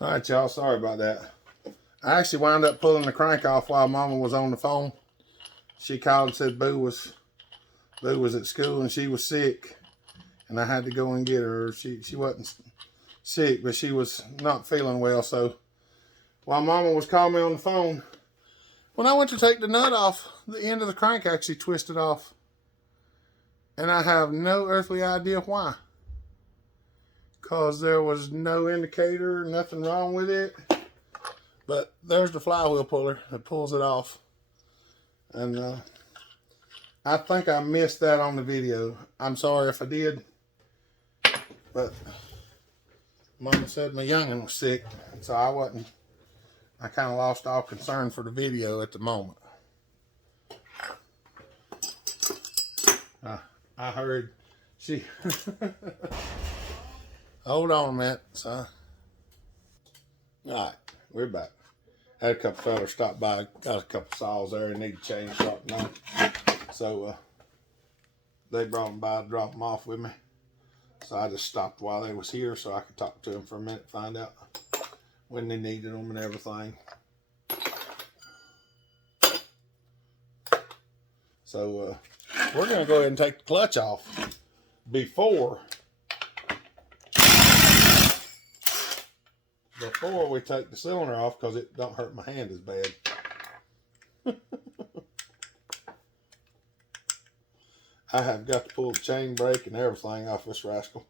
All right, y'all. Sorry about that. I actually wound up pulling the crank off while Mama was on the phone. She called and said Boo was at school and she was sick, and I had to go and get her. She wasn't sick, but she was not feeling well. So while Mama was calling me on the phone, when I went to take the nut off, the end of the crank actually twisted off, and I have no earthly idea why. Because there was no indicator, nothing wrong with it. But there's the flywheel puller that pulls it off. And I think I missed that on the video. I'm sorry if I did. But Mama said my youngin' was sick, so I kind of lost all concern for the video at the moment. I heard she... Hold on a minute, son. All right, we're back. Had a couple fellas stop by, got a couple saws there and need to change something on. So they brought them by to drop them off with me. So I just stopped while they was here so I could talk to them for a minute, find out when they needed them and everything. So we're gonna go ahead and take the clutch off before we take the cylinder off, because it don't hurt my hand as bad. I have got to pull the chain brake and everything off this rascal.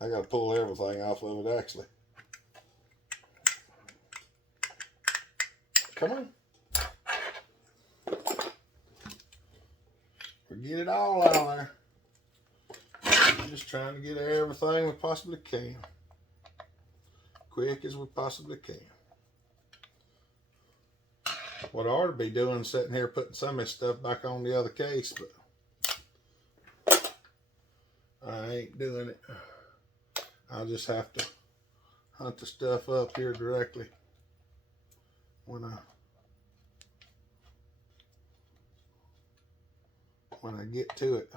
I got to pull everything off of it, actually. Come on. Get it all out of there. I'm just trying to get everything we possibly can. Quick as we possibly can. What I ought to be doing is sitting here putting some of this stuff back on the other case, but I ain't doing it. I'll just have to hunt the stuff up here directly when I get to it.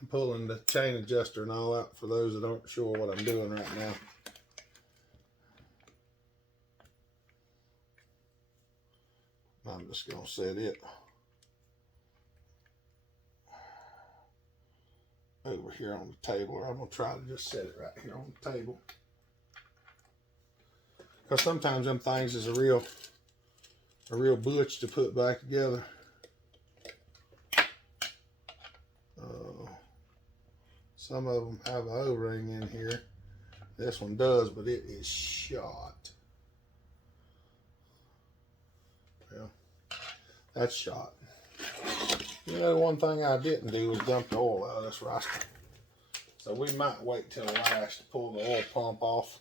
I'm pulling the chain adjuster and all out for those that aren't sure what I'm doing right now. I'm just going to set it over here on the table, or I'm going to try to just set it right here on the table. Because sometimes them things is a real butch to put back together. Some of them have an O-ring in here. This one does, but it is shot. Well, that's shot. You know, one thing I didn't do was dump the oil out of this rascal. So we might wait till last to pull the oil pump off.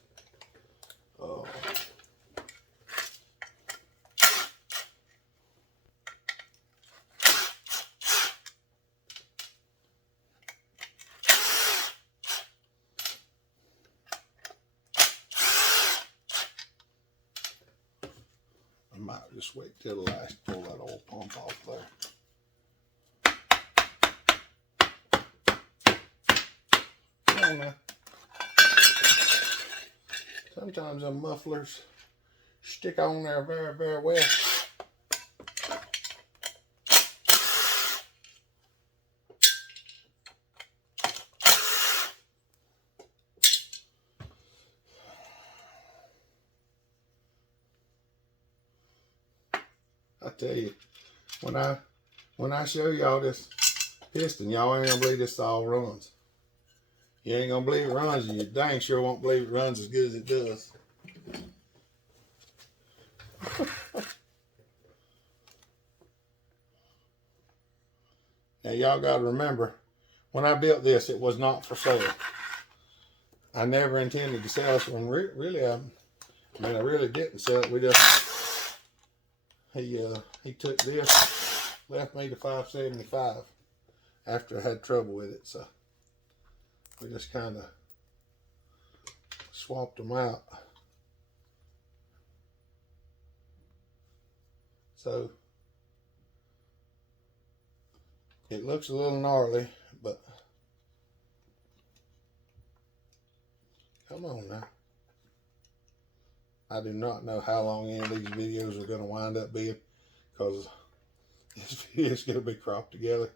I might just wait till the last to pull that oil pump off there. Come on now. Sometimes them mufflers stick on there very, very well. I tell you, when I show y'all this piston, y'all ain't gonna believe this all runs. You ain't gonna believe it runs, and you dang sure won't believe it runs as good as it does. Now y'all gotta remember, when I built this, it was not for sale. I never intended to sell this one. Really, I really didn't sell it. We just, he took this, left me to $575 after I had trouble with it. So we just kind of swapped them out. So It looks a little gnarly, but come on now. I do not know how long any of these videos are going to wind up being, because this video is going to be cropped together.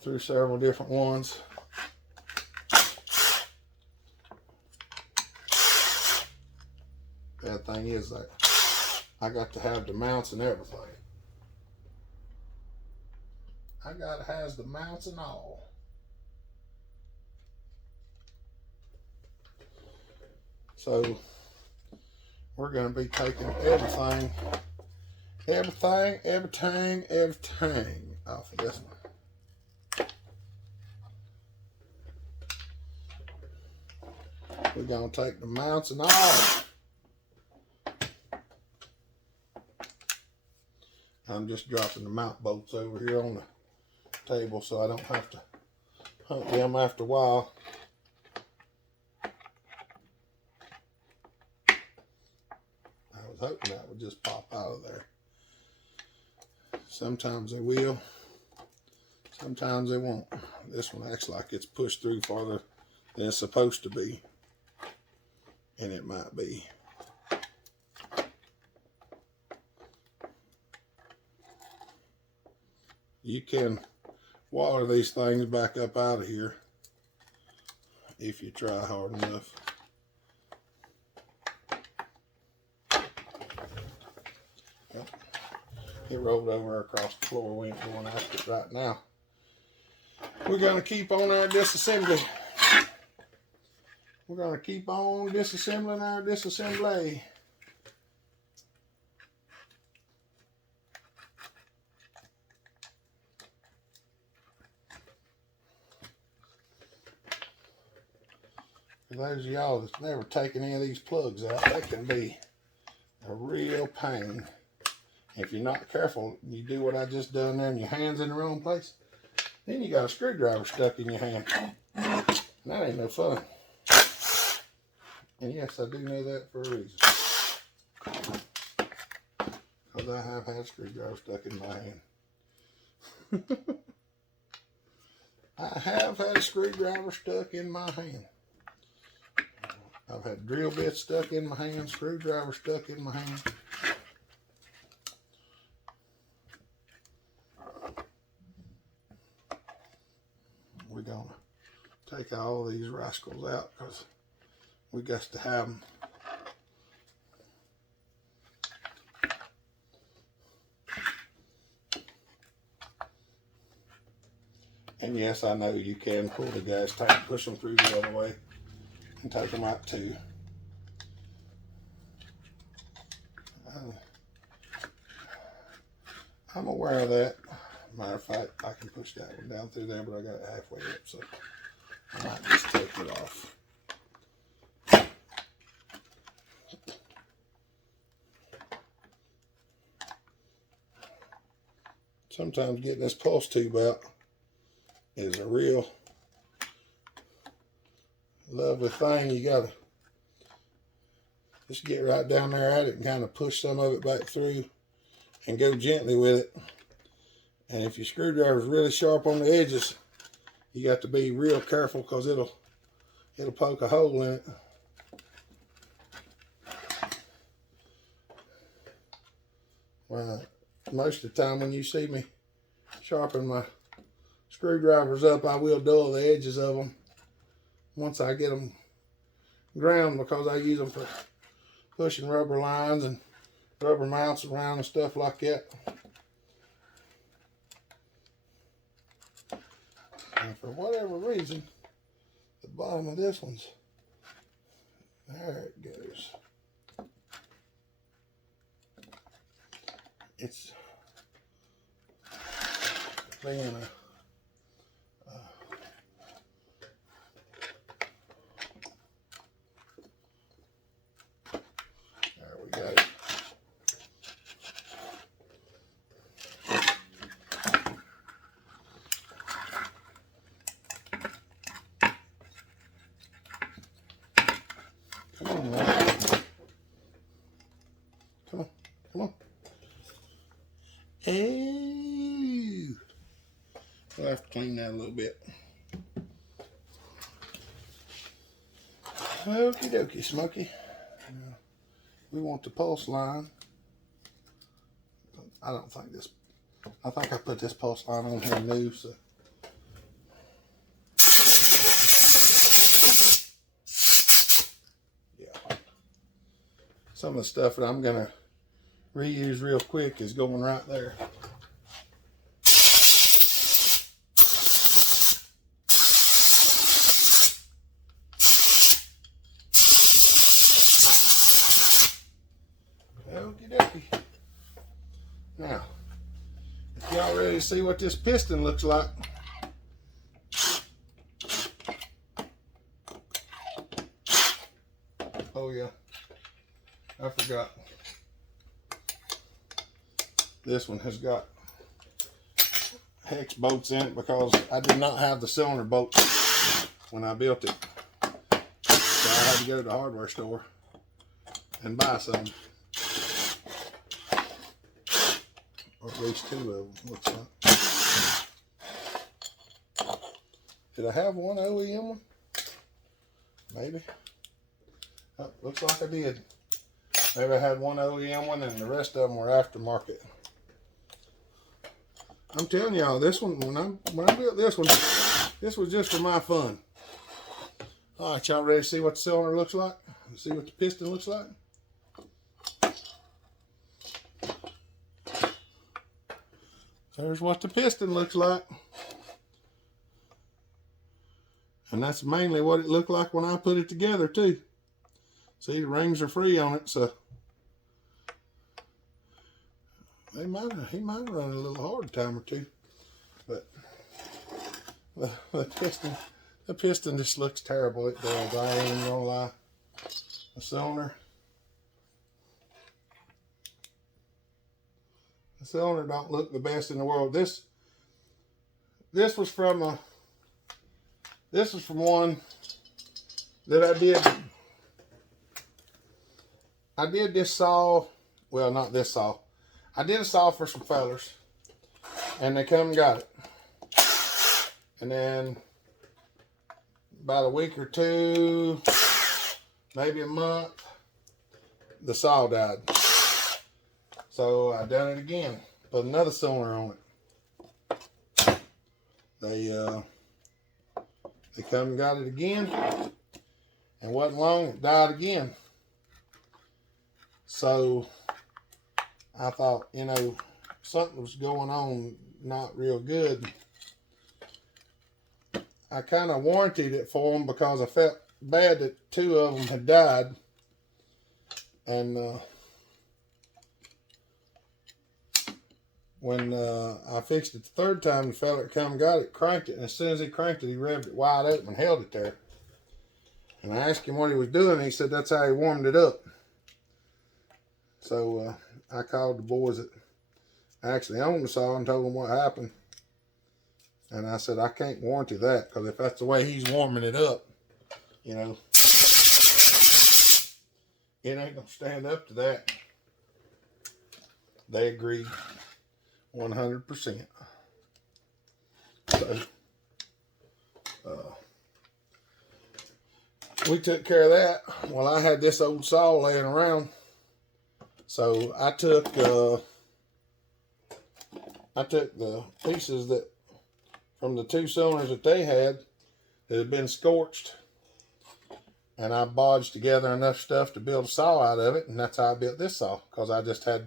Through several different ones. Bad thing is that I got to have the mounts and everything. I got to have the mounts and all. So we're going to be taking everything off of this one. We're going to take the mounts and all. I'm just dropping the mount bolts over here on the table so I don't have to hunt them after a while. I was hoping that would just pop out of there. Sometimes they will, sometimes they won't. This one acts like it's pushed through farther than it's supposed to be, and it might be. You can water these things back up out of here if you try hard enough. Yep. It rolled over across the floor. We ain't going after it right now. We're going to keep on our disassembly. We're going to keep on disassembling our disassembly. For those of y'all that's never taken any of these plugs out, that can be a real pain. If you're not careful, you do what I just done there and your hand's in the wrong place, then you got a screwdriver stuck in your hand. And that ain't no fun. And yes, I do know that for a reason. Because I have had a screwdriver stuck in my hand. I have had a screwdriver stuck in my hand. I've had drill bits stuck in my hand, screwdriver stuck in my hand. We're going to take all these rascals out because we got to have them. And yes, I know you can pull the gas tank, push them through the other way, and take them out too. I'm aware of that. Matter of fact, I can push that one down through there, but I got it halfway up, so I might just take it off. Sometimes getting this pulse tube out is a real lovely thing. You gotta just get right down there at it and kind of push some of it back through and go gently with it. And if your screwdriver is really sharp on the edges, you got to be real careful because it'll poke a hole in it. Well, most of the time when you see me sharpen my screwdrivers up, I will dull the edges of them once I get them ground, because I use them for pushing rubber lines and rubber mounts around and stuff like that. And for whatever reason, the bottom of this one's, there it goes. It's being a there we got it. Come on. Come on. Hey. We'll have to clean that a little bit. Okie dokie, Smokey. Now, we want the pulse line. I don't think this, I think I put this pulse line on here new, so. Yeah. Some of the stuff that I'm gonna reuse real quick is going right there. Okie dokie. Now, if y'all ready to see what this piston looks like, oh yeah, I forgot. This one has got hex bolts in it because I did not have the cylinder bolts when I built it. So I had to go to the hardware store and buy some. Or at least two of them, looks like. Did I have one OEM one? Maybe. Oh, looks like I did. Maybe I had one OEM one and the rest of them were aftermarket. I'm telling y'all, this one, when I built this one, this was just for my fun. All right, y'all ready to see what the cylinder looks like? See what the piston looks like? There's what the piston looks like. And that's mainly what it looked like when I put it together too. See, the rings are free on it, so he might have run a little hard time or two. But the piston just looks terrible. It does, I ain't even gonna lie. The cylinder don't look the best in the world. This was from one that I did. I did this saw, well, not this saw. I did a saw for some fellers, and they come and got it. And then about a week or two, maybe a month, the saw died. So I done it again, put another cylinder on it. They come and got it again, and wasn't long, it died again. So I thought, you know, something was going on not real good. I kind of warranted it for them because I felt bad that two of them had died. And when I fixed it the third time, the fella that come and got it, cranked it. And as soon as he cranked it, he revved it wide open and held it there. And I asked him what he was doing, and he said that's how he warmed it up. So I called the boys that actually owned the saw and told them what happened. And I said, I can't warranty that, because if that's the way he's warming it up, you know, it ain't going to stand up to that. They agreed 100%. So, we took care of that. Well, I had this old saw laying around. So I took the pieces that from the two cylinders that they had that had been scorched, and I bodged together enough stuff to build a saw out of it, and that's how I built this saw, because I just had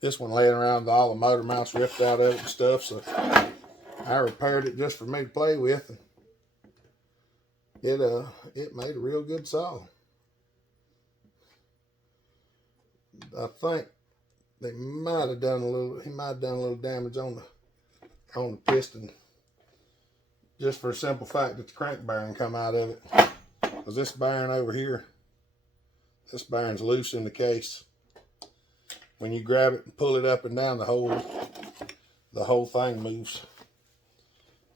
this one laying around with all the motor mounts ripped out of it and stuff. So I repaired it just for me to play with, and it made a real good saw. I think they might have done a little. He might have done a little damage on the piston, just for the simple fact that the crank bearing come out of it. Because this bearing over here, this bearing's loose in the case. When you grab it and pull it up and down, the whole thing moves.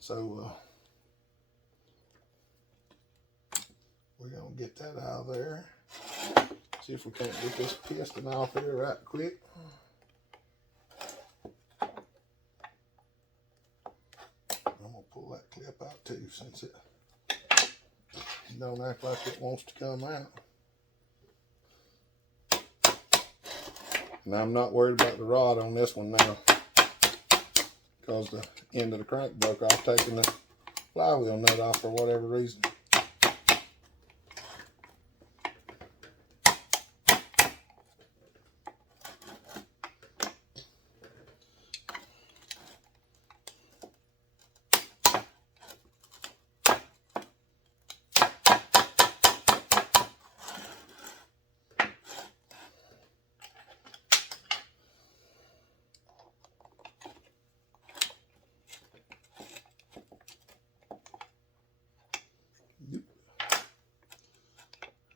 So we're gonna get that out of there. See if we can't get this piston off here right quick. I'm gonna pull that clip out too, since it don't act like it wants to come out. And I'm not worried about the rod on this one now, because the end of the crank broke off taking the flywheel nut off for whatever reason.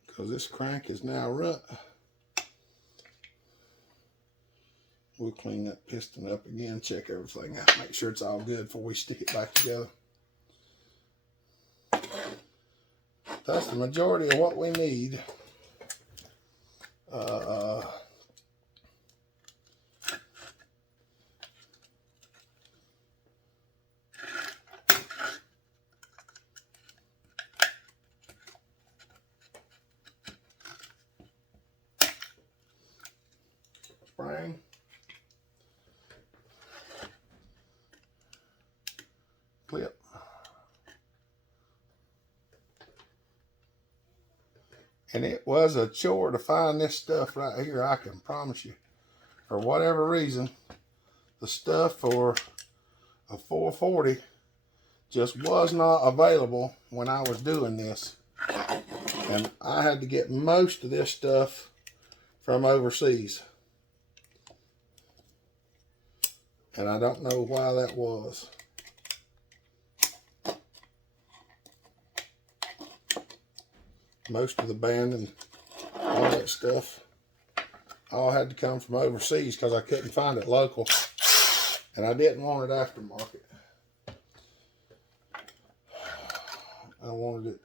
Because this crank is now rut. We'll clean that piston up again, check everything out, make sure it's all good before we stick it back together. That's the majority of what we need. Spring. Clip. And it was a chore to find this stuff right here, I can promise you. For whatever reason, the stuff for a 440 just was not available when I was doing this. And I had to get most of this stuff from overseas. And I don't know why that was. Most of the band and all that stuff all had to come from overseas because I couldn't find it local. And I didn't want it aftermarket. I wanted it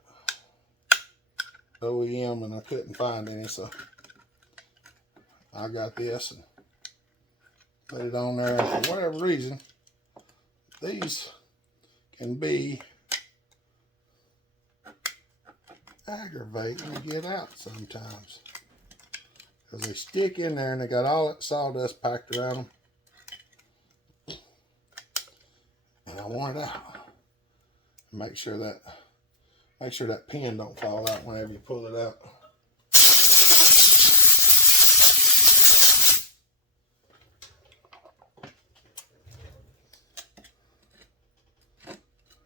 OEM and I couldn't find any, so I got this and put it on there. And for whatever reason, these can be aggravating to get out sometimes, because they stick in there and they got all that sawdust packed around them, and I want it out. Make sure that pin don't fall out whenever you pull it out.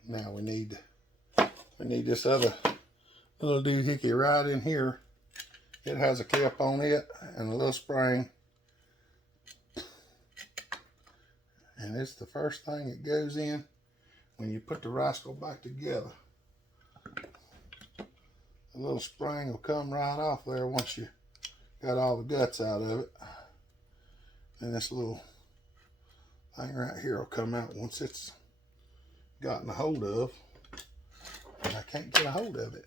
Now we need this other little doohickey right in here. It has a clip on it and a little spring. And it's the first thing that goes in when you put the rascal back together. The little spring will come right off there once you got all the guts out of it. And this little thing right here will come out once it's gotten a hold of. And I can't get a hold of it.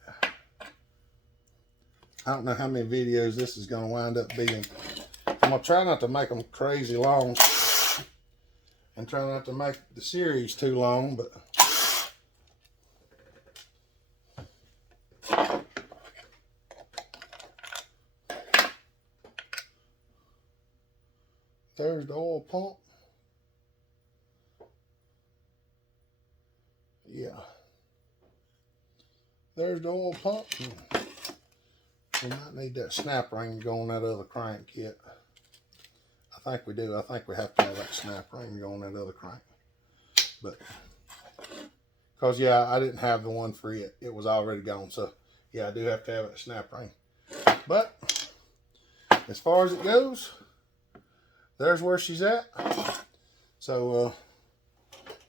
I don't know how many videos this is going to wind up being. I'm going to try not to make them crazy long and try not to make the series too long, but there's the oil pump. Yeah. There's the oil pump. We might need that snap ring to go on that other crank yet. I think we do. I think we have to have that snap ring to go on that other crank. But, because yeah, I didn't have the one for it. It was already gone. So, yeah, I do have to have that snap ring. But, as far as it goes, there's where she's at. So,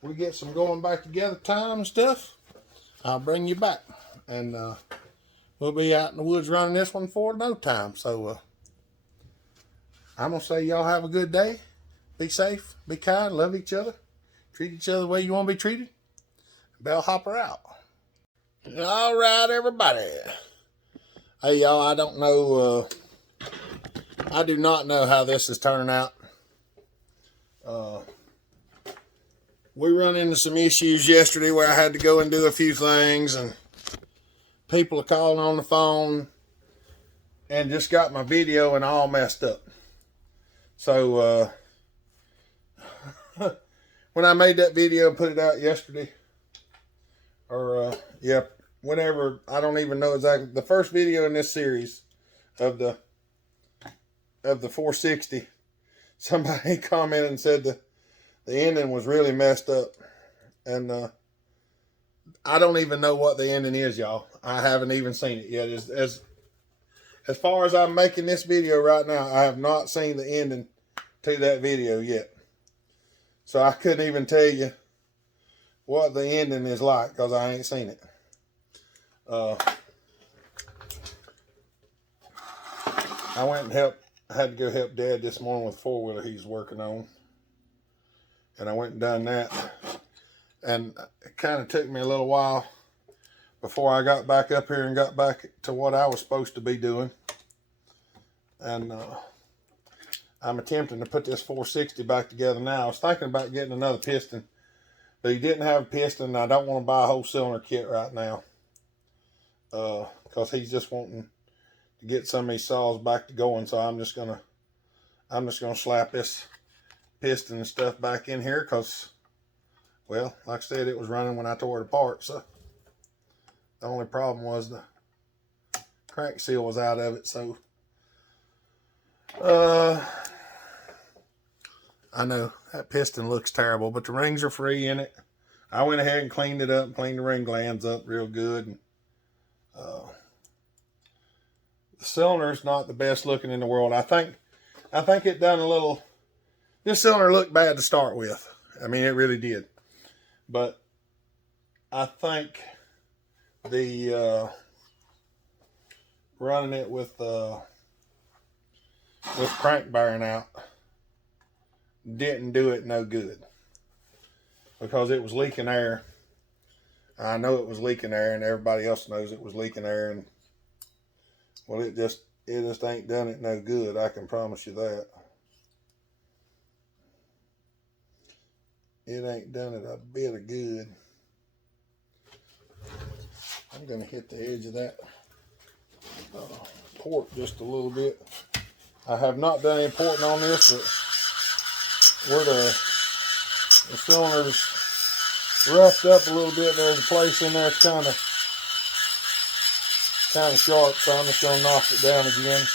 we get some going back together time and stuff, I'll bring you back. And, we'll be out in the woods running this one for no time. So, I'm going to say y'all have a good day. Be safe. Be kind. Love each other. Treat each other the way you want to be treated. Bellhopper out. All right, everybody. Hey, y'all, I don't know I do not know how this is turning out. We run into some issues yesterday where I had to go and do a few things, and people are calling on the phone and just got my video and all messed up. So when I made that video and put it out yesterday, or whenever, I don't even know exactly, the first video in this series of the 460, somebody commented and said the ending was really messed up, and I don't even know what the ending is, y'all. I haven't even seen it yet. As far as I'm making this video right now, I have not seen the ending to that video yet. So I couldn't even tell you what the ending is like because I ain't seen it. I went and I had to go help Dad this morning with the 4-wheeler he's working on. And I went and done that. And it kind of took me a little while before I got back up here and got back to what I was supposed to be doing. And I'm attempting to put this 460 back together now. I was thinking about getting another piston, but he didn't have a piston, and I don't want to buy a whole cylinder kit right now because he's just wanting to get some of these saws back to going. So I'm just gonna slap this piston and stuff back in here because, well, like I said, it was running when I tore it apart. So the only problem was the crank seal was out of it. So I know that piston looks terrible, but the rings are free in it. I went ahead and cleaned it up, cleaned the ring glands up real good. And, the cylinder's not the best looking in the world. I think it done a little. This cylinder looked bad to start with. I mean, it really did. But I think the running it with crank bearing out didn't do it no good because it was leaking air. I know it was leaking air, and everybody else knows it was leaking air, and well, it just ain't done it no good. I can promise you that. It ain't done it a bit of good. I'm gonna hit the edge of that port just a little bit. I have not done any porting on this, but where the cylinder's roughed up a little bit, there's a place in there that's kind of sharp, so I'm just gonna knock it down again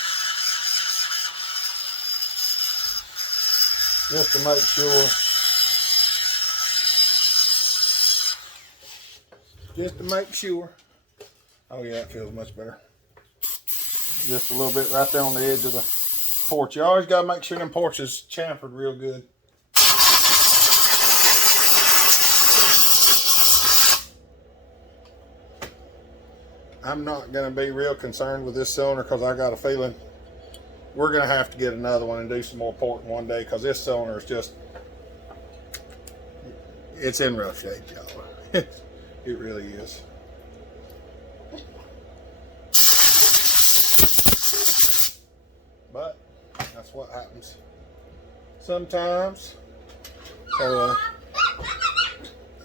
just to make sure. Just to make sure. Oh yeah, it feels much better. Just a little bit right there on the edge of the porch. You always gotta make sure them porches chamfered real good. I'm not gonna be real concerned with this cylinder because I got a feeling we're gonna have to get another one and do some more porting one day because this cylinder is just, it's in rough shape, y'all. It really is. But that's what happens sometimes. So,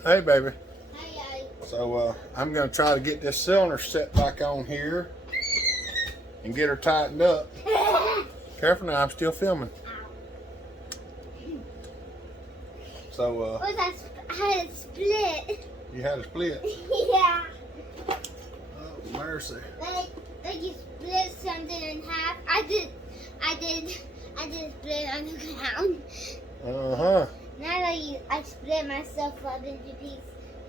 hey, baby. So I'm going to try to get this cylinder set back on here and get her tightened up. Careful now, I'm still filming. So I had a split. You had a split? Yeah. Oh, mercy. Like you split something in half. I did split on the ground. Uh-huh. Now that I split myself up into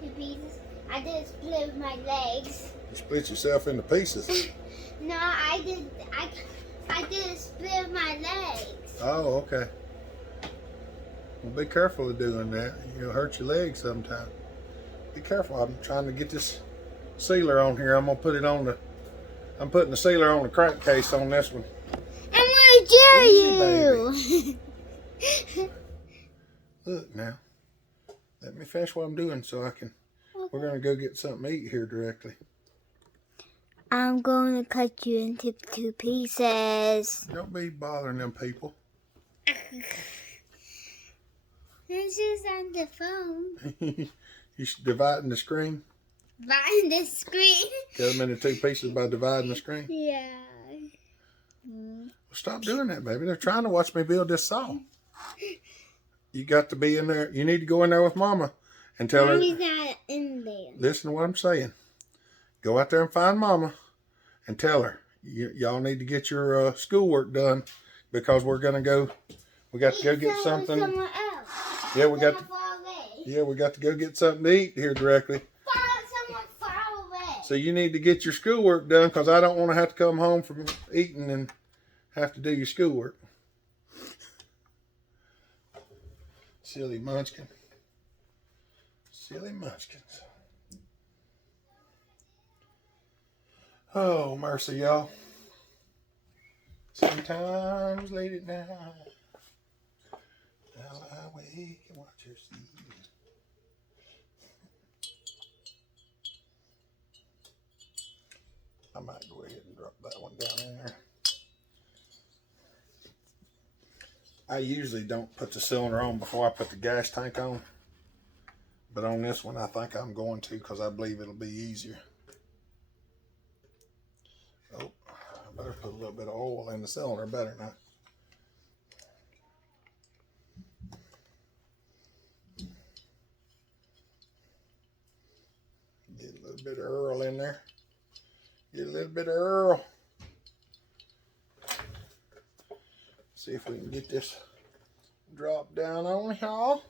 two pieces. I did split with my legs. You split yourself into pieces? No, I did split with my legs. Oh, okay. Well, be careful of doing that. You'll hurt your legs sometime. Be careful. I'm trying to get this sealer on here. I'm putting the sealer on the crankcase on this one. I'm gonna dare you. Look now. Let me finish what I'm doing so I can. We're gonna go get something to eat here directly. I'm going to cut you into 2 pieces. Don't be bothering them people. This is on the phone. You dividing the screen? Behind the screen. Cut them into 2 pieces by dividing the screen? Yeah. Stop doing that, baby. They're trying to watch me build this saw. You got to be in there. You need to go in there with Mama and tell her. Mommy's not in there. Listen to what I'm saying. Go out there and find Mama and tell her, y'all need to get your schoolwork done because we're going to go. We got to go get something. Somewhere else. Yeah, we got to. Far away. Yeah, we got to go get something to eat here directly. Somewhere far away. So you need to get your schoolwork done because I don't want to have to come home from eating and have to do your schoolwork. Silly munchkin. Silly munchkins. Oh, mercy, y'all. Sometimes late at night, I'll lie awake and watch her sleep. I might go ahead and drop that one down in there. I usually don't put the cylinder on before I put the gas tank on. But on this one, I think I'm going to because I believe it'll be easier. Oh, I better put a little bit of oil in the cylinder. Better not. Get a little bit of Earl in there. Get a little bit of Earl. See if we can get this drop down on y'all.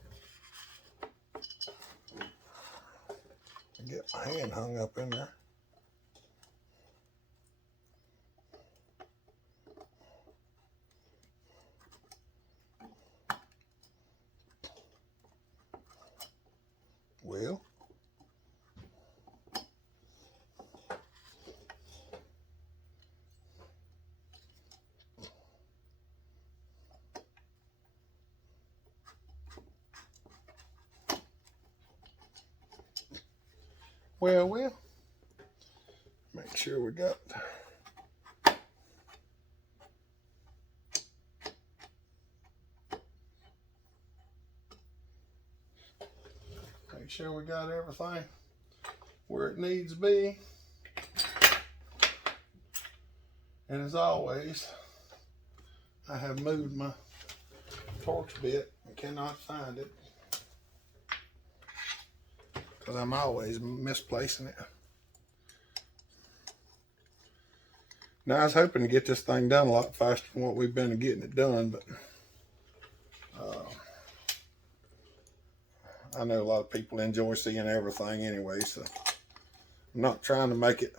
Get my hand hung up in there. Well, well, make sure we got everything where it needs to be. And as always, I have moved my torch bit and cannot find it because I'm always misplacing it. Now I was hoping to get this thing done a lot faster than what we've been getting it done, but I know a lot of people enjoy seeing everything anyway, so I'm not trying to make it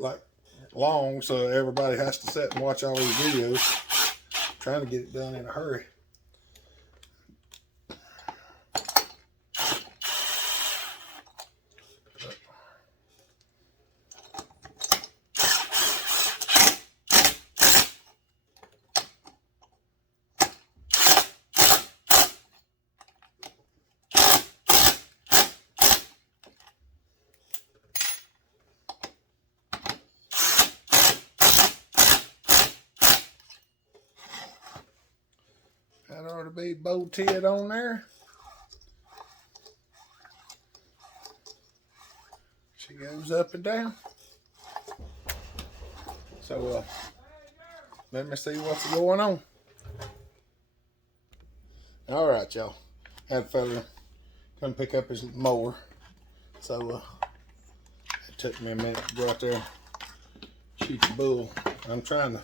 like long so everybody has to sit and watch all these videos. I'm trying to get it done in a hurry. That ought to be bow-tied on there. She goes up and down. So let me see what's going on. All right, y'all. Had a fella come pick up his mower. So it took me a minute to go out there and shoot the bull. I'm trying to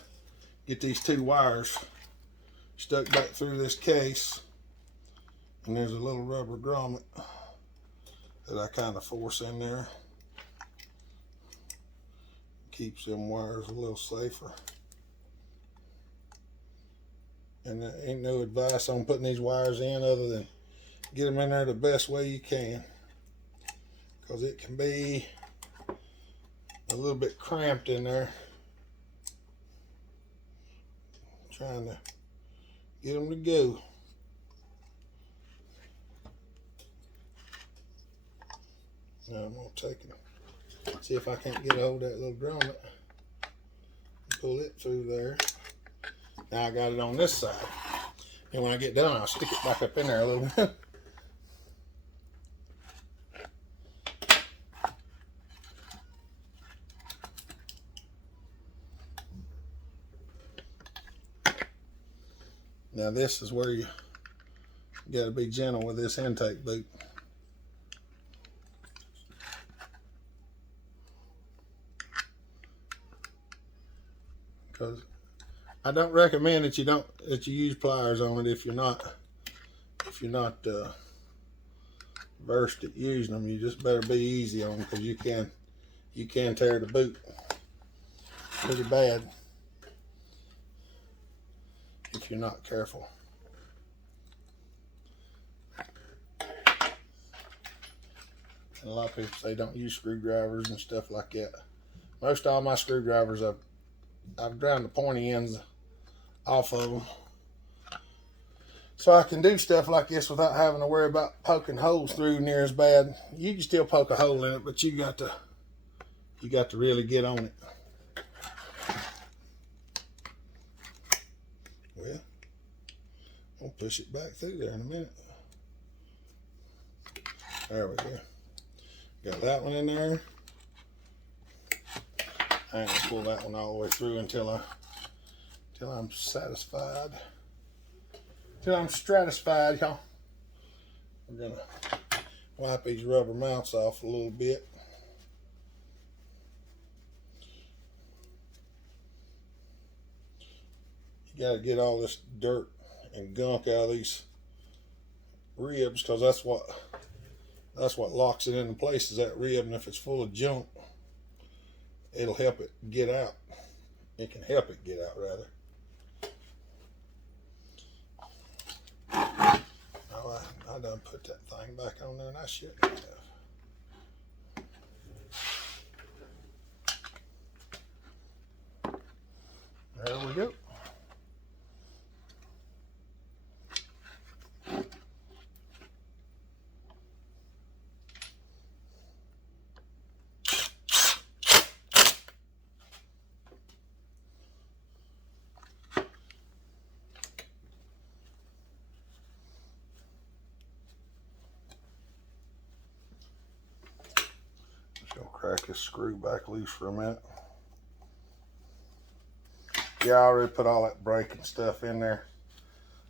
get these 2 wires stuck back through this case, and there's a little rubber grommet that I kind of force in there. Keeps them wires a little safer. And there ain't no advice on putting these wires in other than get them in there the best way you can, because it can be a little bit cramped in there trying to get them to go. Now I'm going to take See if I can't get hold of that little grommet. Pull it through there. Now I got it on this side. And when I get done, I'll stick it back up in there a little bit. Now this is where you got to be gentle with this intake boot. Because I don't recommend that you use pliers on it if you're not versed at using them. You just better be easy on them, because you can tear the boot pretty bad if you're not careful. And a lot of people say don't use screwdrivers and stuff like that. Most all my screwdrivers I've ground the pointy ends off of them, so I can do stuff like this without having to worry about poking holes through near as bad. You can still poke a hole in it, but you got to really get on it. Well, I'll push it back through there in a minute. There we go. Got that one in there. I ain't gonna pull that one all the way through until I'm satisfied. Till I'm stratified, y'all. We're gonna wipe these rubber mounts off a little bit. You gotta get all this dirt and gunk out of these ribs, because that's what locks it into place, is that rib. And if it's full of junk, it'll help it get out. It can help it get out, rather. Oh, I done put that thing back on there, and I shouldn't have. There we go. Crack this screw back loose for a minute. Yeah, I already put all that braking stuff in there.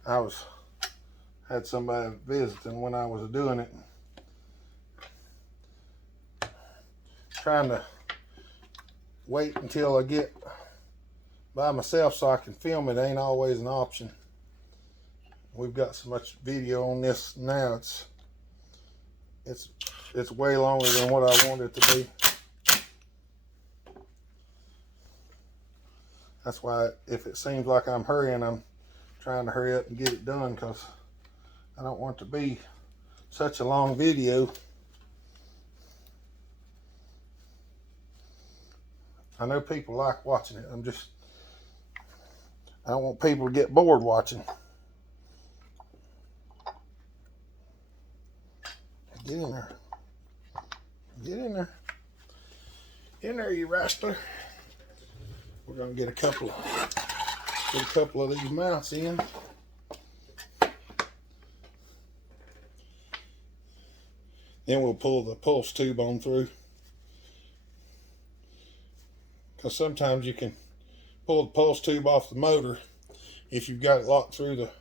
Had somebody visiting when I was doing it. Trying to wait until I get by myself so I can film it ain't always an option. We've got so much video on this now, it's way longer than what I want it to be. That's why if it seems like I'm hurrying, I'm trying to hurry up and get it done, because I don't want it to be such a long video. I know people like watching it. I don't want people to get bored watching. Get in there. Get in there. In there, you rascal. We're gonna get a couple of these mounts in. Then we'll pull the pulse tube on through. Because sometimes you can pull the pulse tube off the motor if you've got it locked through the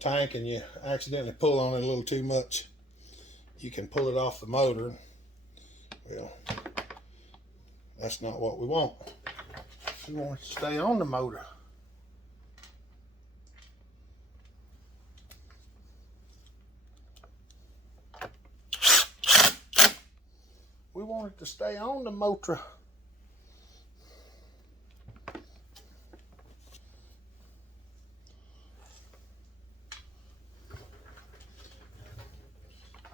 tank and you accidentally pull on it a little too much. You can pull it off the motor. Well, that's not what we want. We want it to stay on the motor. We want it to stay on the motor.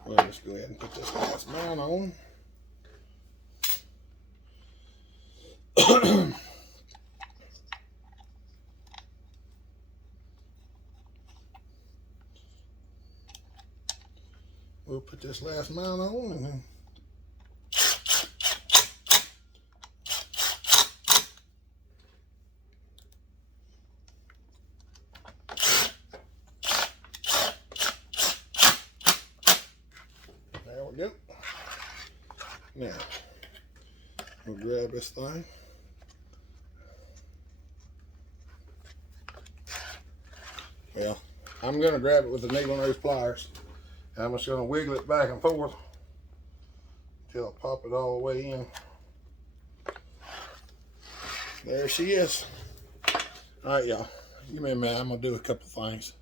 Well, let's go ahead and put this last mount on. We'll put this last mount on, and then we go. Now, we'll grab this thing. Well, I'm going to grab it with the needle nose pliers. And I'm just going to wiggle it back and forth until I pop it all the way in. There she is. All right, y'all. Give me a minute. I'm going to do a couple things.